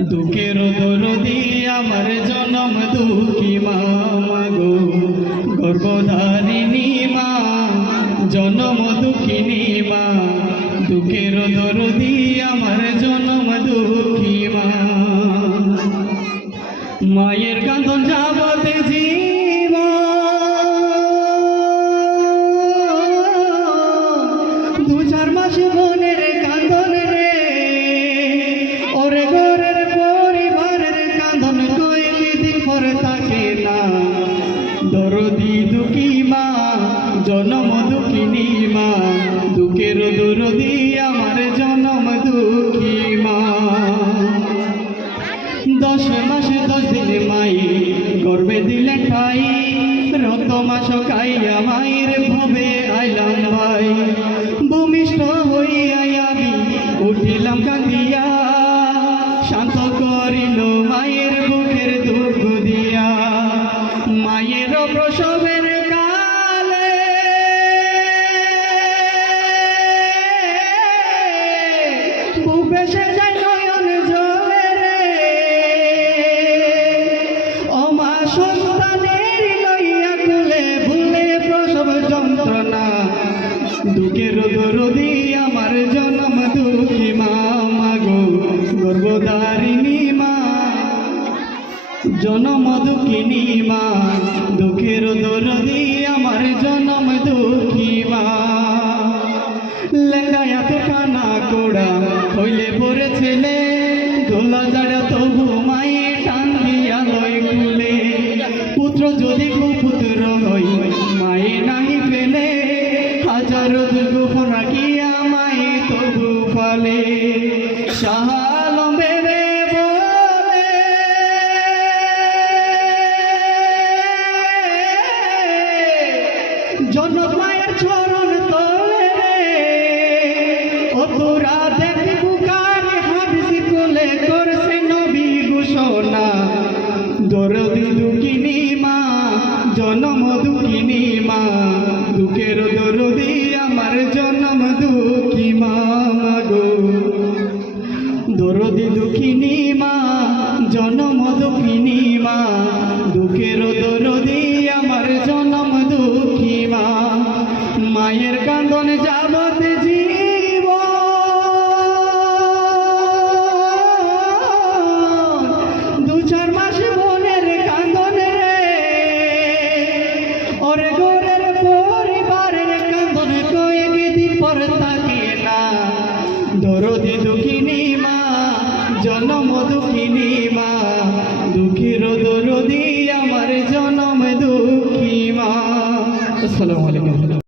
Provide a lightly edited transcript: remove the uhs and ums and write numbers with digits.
দুঃখের দরদি আমার জনম দুঃখী মা গো, গর্ভধারিণী মা, জনম দুঃখিনী মা। দুঃখের দরদি আমার জনম দুঃখী মা। মায়ের কাঁদন যাবতে জীব, দু চার মাস বোনের কাঁদন রে, ওরে ঘরের পরিবারের কাঁদন কয়েকদিন পরে থাকে না। দরদি দুঃখী মা, জনম দুঃখিনী মা। দুঃখের দরদি আমার জনম দুঃখী মা। 10 মাস 10 দিন মাই গর্বে দিলে ঠাই, রক্ত মাস খাইয়া মায়ের ভবে আইলাম ভাই। ভূমিষ্ঠ হইয়া আমি উঠিলাম কাঁদিয়া, শান্ত করিল মায়ের বুকের দুঃখ দিয়া। মায়ের প্রসবের কালে বুক ভেসে যায় নয়ন জলে রে, ও মা সন্তানের লইয়া কুলে ভুলে প্রসব যন্ত্রণা। দুঃখের দরদি আমার জনম দুঃখী মা গো, গর্ভধারিণী মা, জনম দুঃখিনী মা। দুঃখের দরদি আমার জনম দুঃখী মা। লেখায়াতে কানা কোড়া হইলে পরে ছেলে, দোলা যারা তবু মায়ে টান দিয়া লয় কুলে। পুত্র যদি কুপুত্র হই মায়ে নাহি পেলে, হাজারো দুঃখ রাখিয়া মায়ে তবু ফালে। সাহালম্বে বলে জনক মায়ের চরণ তলে রে, ও তোরা দেখি বুকার হাবিসি কোলে করছে নবী ঘোষণা। দরদি দুঃখিনী মা, জনম দুঃখিনী মা। দুঃখের দরদি আমার জনম দুঃখী মা গো, দরদি দুঃখিনী মা, জনম দুঃখিনী মা। দুঃখের দরদি আমার জনম দুঃখী মা। মায়ের কান্দন যাবতে জীব, দু চার মাস বোনের কান্দন রে, ওরে ঘরের পরিবারের কান্দন কয়েকদিন পর থাকে না। দরদি দুঃখিনী মা, জনম দুঃখিনী মা। দুঃখের দরদি আমার জনম দুঃখী মা। আসসালামু আলাইকুম।